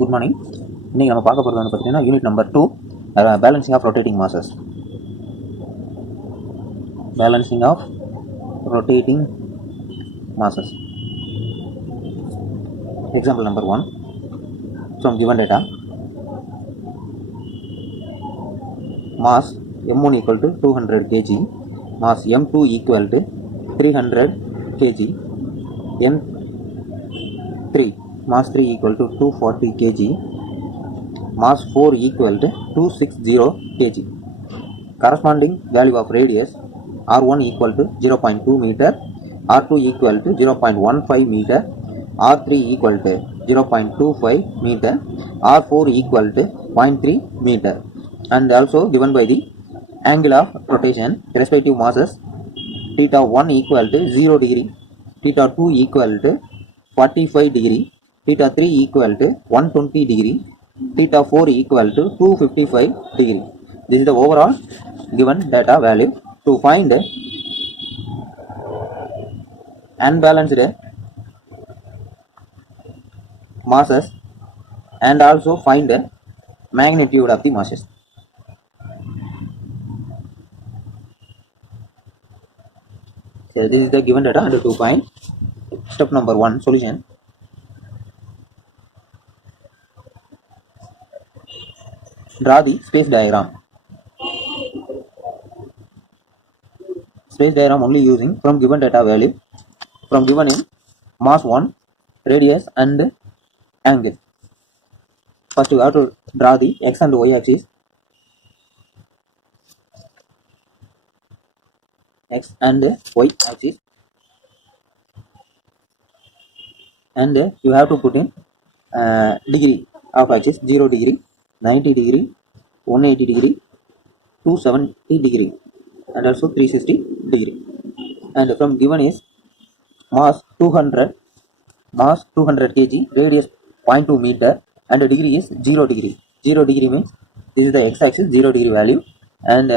Good morning. இன்றைக்கி நம்ம பார்க்க போகிறது வந்து பார்த்தீங்கன்னா unit number 2, balancing of rotating masses. Balancing of rotating masses. Example number 1. From given data, mass m1 equal to 200 kg, mass m2 equal to 300 kg, n3 mass 3 equal to 240 kg, mass 4 equal to 260 kg. Corresponding value of radius r1 equal to 0.2 meter, r2 equal to 0.15 meter, r3 equal to 0.25 meter, r4 equal to 0.3 meter, and also given by the angle of rotation respective masses. Theta 1 equal to 0 degree, theta 2 equal to 45 degree, theta 3 equal to 120 degree, theta 4 equal to 255 degree. This is the overall given data value. To find unbalanced masses and also find the magnitude of the masses. So this is the given data under 2 point. Step number 1, solution. Draw the space diagram. Space diagram only using from given data value, from given in mass 1, radius and angle. First we have to draw the x and y axis. X and y axis, and you have to put in degree of axis: 0 degree, 90 degree, 180 degree, 270 degree, and also 360 degree. And from given is mass 200 kg, radius 0.2 meter, and the degree is 0 degree. 0 degree means this is the x-axis, 0 degree value, and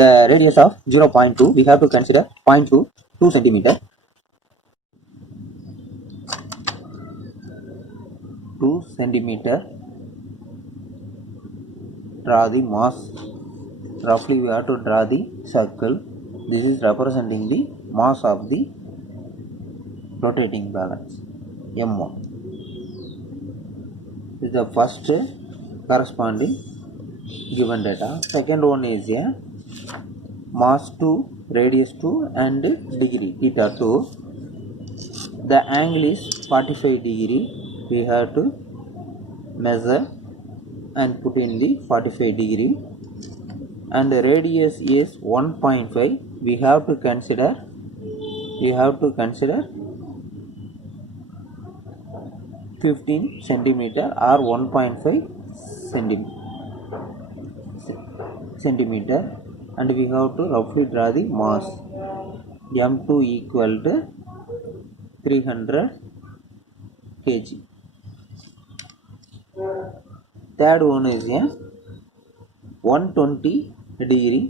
the radius of 0.2 we have to consider 2 centimeter. 2 centimeter. Draw the mass. Roughly we have to draw the circle. This is representing the mass of the rotating balance m1. This is the first corresponding given data. Second one is a mass 2, radius 2, and degree theta 2. The angle is 45 degree. We have to measure and put in the 45 degree, and the radius is 1.5. We have to consider 15 centimeter or 1.5 centimeter, and we have to roughly draw the mass. m2 equal to 300 kg. Third one is a 120 degree.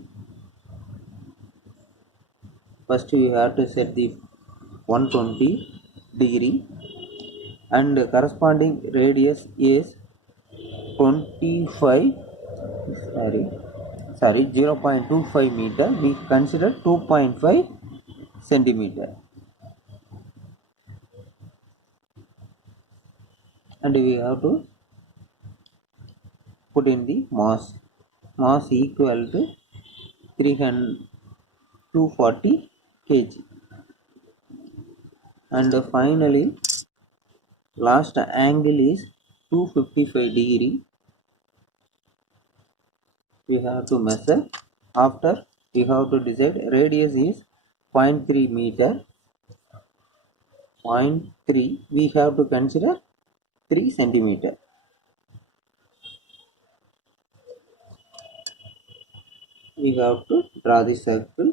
First we have to set the 120 degree, and corresponding radius is 0.25 meter. We consider 2.5 centimeter, and we have to put in the mass equal to 240 kg, and finally last angle is 255 degree. We have to measure. After we have to decide radius is 0.3 meter. 0.3 we have to consider 3 centimeter. We have to draw the circle.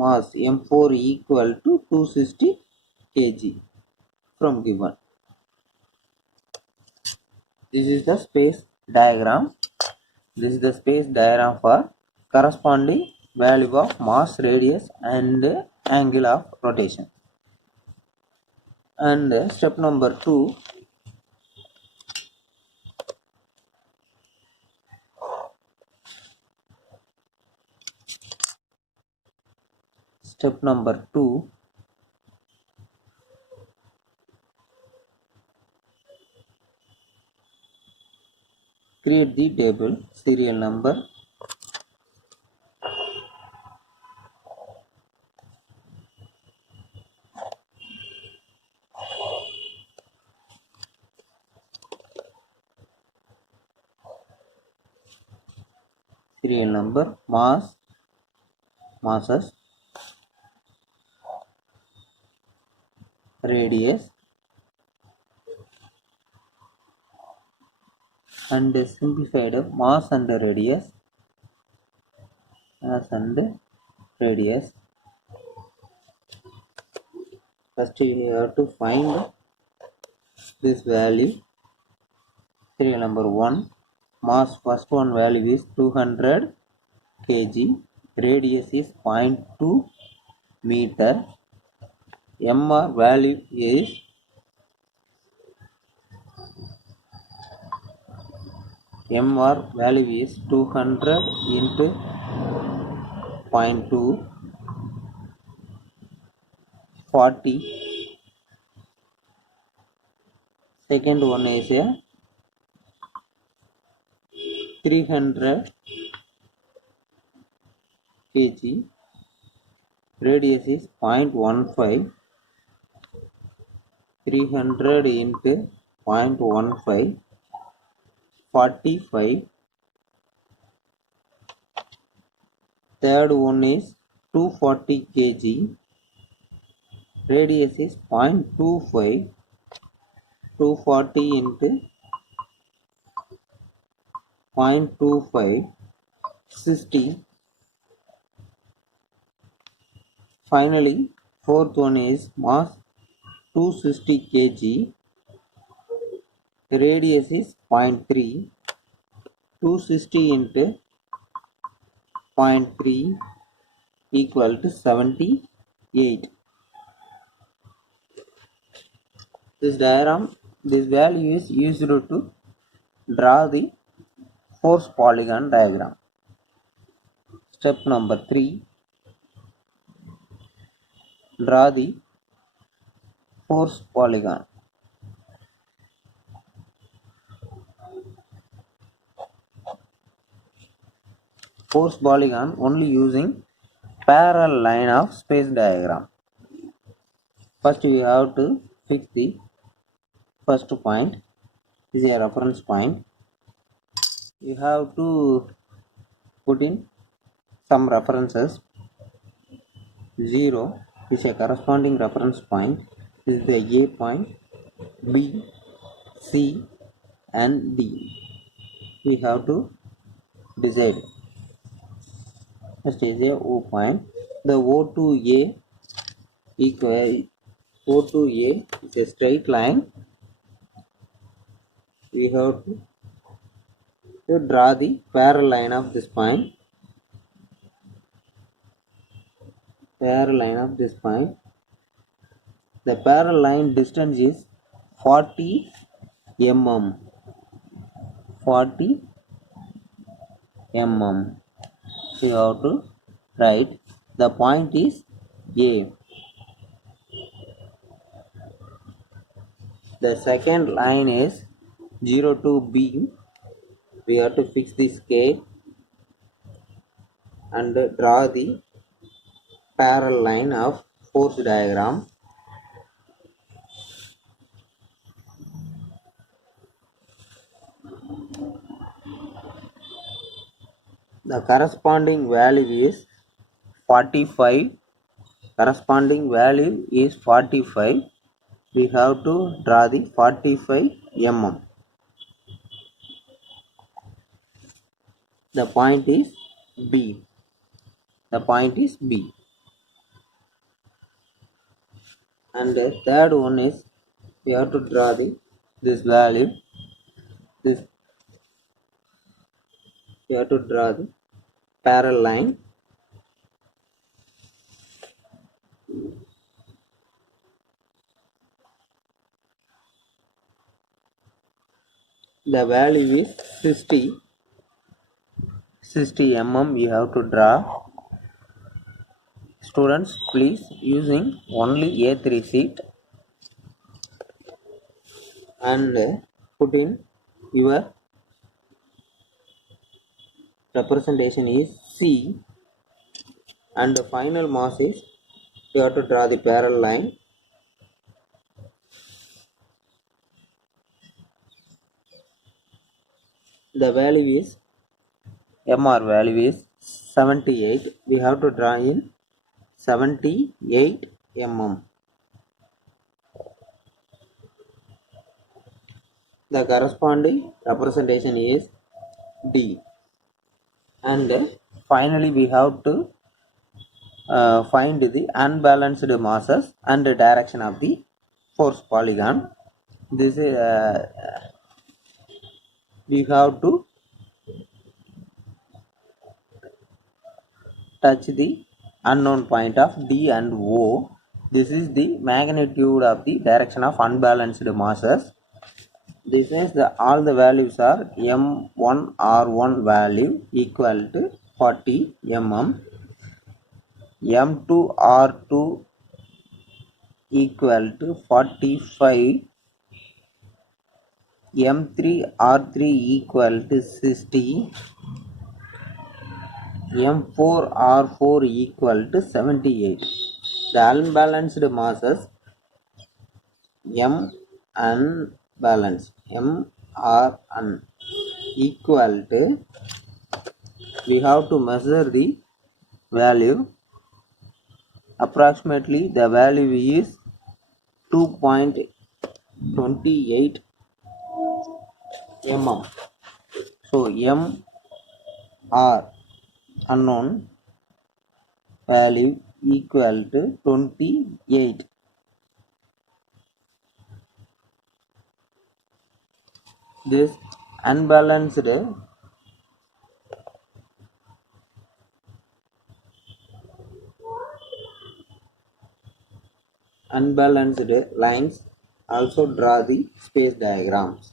Mass m4 equal to 260 kg from given. This is the space diagram. This is the space diagram for corresponding value of mass, radius, and angle of rotation. And step number 2, step number 2, create the table serial number. Serial number, mass, masses, radius, and simplified mass and radius, mass and radius. First you have to find this value. Serial number 1, mass, first one value is 200 kg, radius is 0.2 meter, MR value is 200 into 0.2, 40. Second one is a 300 kg, radius is 0.15, 300 into 0.15, 45. Third one is 240 kg, radius is 0.25, 240 into 0.25, 60. Finally, fourth one is mass 260 kg, radius is 0.3, 260 into 0.3 equal to 78. This value is used to draw the force polygon diagram. Step number 3, draw the force polygon. Force polygon only using parallel line of space diagram. First you have to fix the first point. This is a reference point. You have to put in some references. 0 is a corresponding reference point. This is the A point, B, C and D. We have to decide. First is a O point. The O to A is a straight line. We have to draw the parallel line of this point. The parallel line distance is 40 mm. 40 mm. So you have to write the point is A. The second line is 0 to B. We have to fix the scale and draw the parallel line of force diagram. The corresponding value is 45. We have to draw the 45 mm. The point is B. And the third one is we have to draw this value. We have to draw the parallel line. The value is 60 mm we have to draw. Students, please using only A3 sheet and put in your representation is C, and the final mass is you have to draw the parallel line. The value is MR value is 78. We have to draw in 78 mm. The corresponding representation is D. And finally we have to find the unbalanced masses and the direction of the force polygon. This is we have to touch the unknown point of D and O. This is the magnitude of the direction of unbalanced masses. This is all the values are M1 R1 value equal to 40 mm, M2 R2 equal to 45, M3 R3 equal to 60, M4 R4 equal to 78. The unbalanced masses M unbalanced M R un equal to, we have to measure the value. Approximately the value is 2.28 mm. So M R unknown value equal to 28. This unbalanced lines also draw the space diagrams.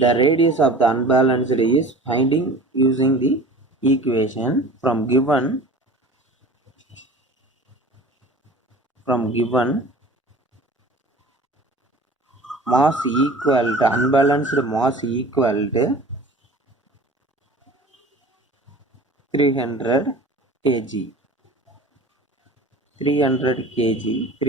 The radius of the unbalanced is finding using the equation from given mass equal to unbalanced mass equal to 300 kg.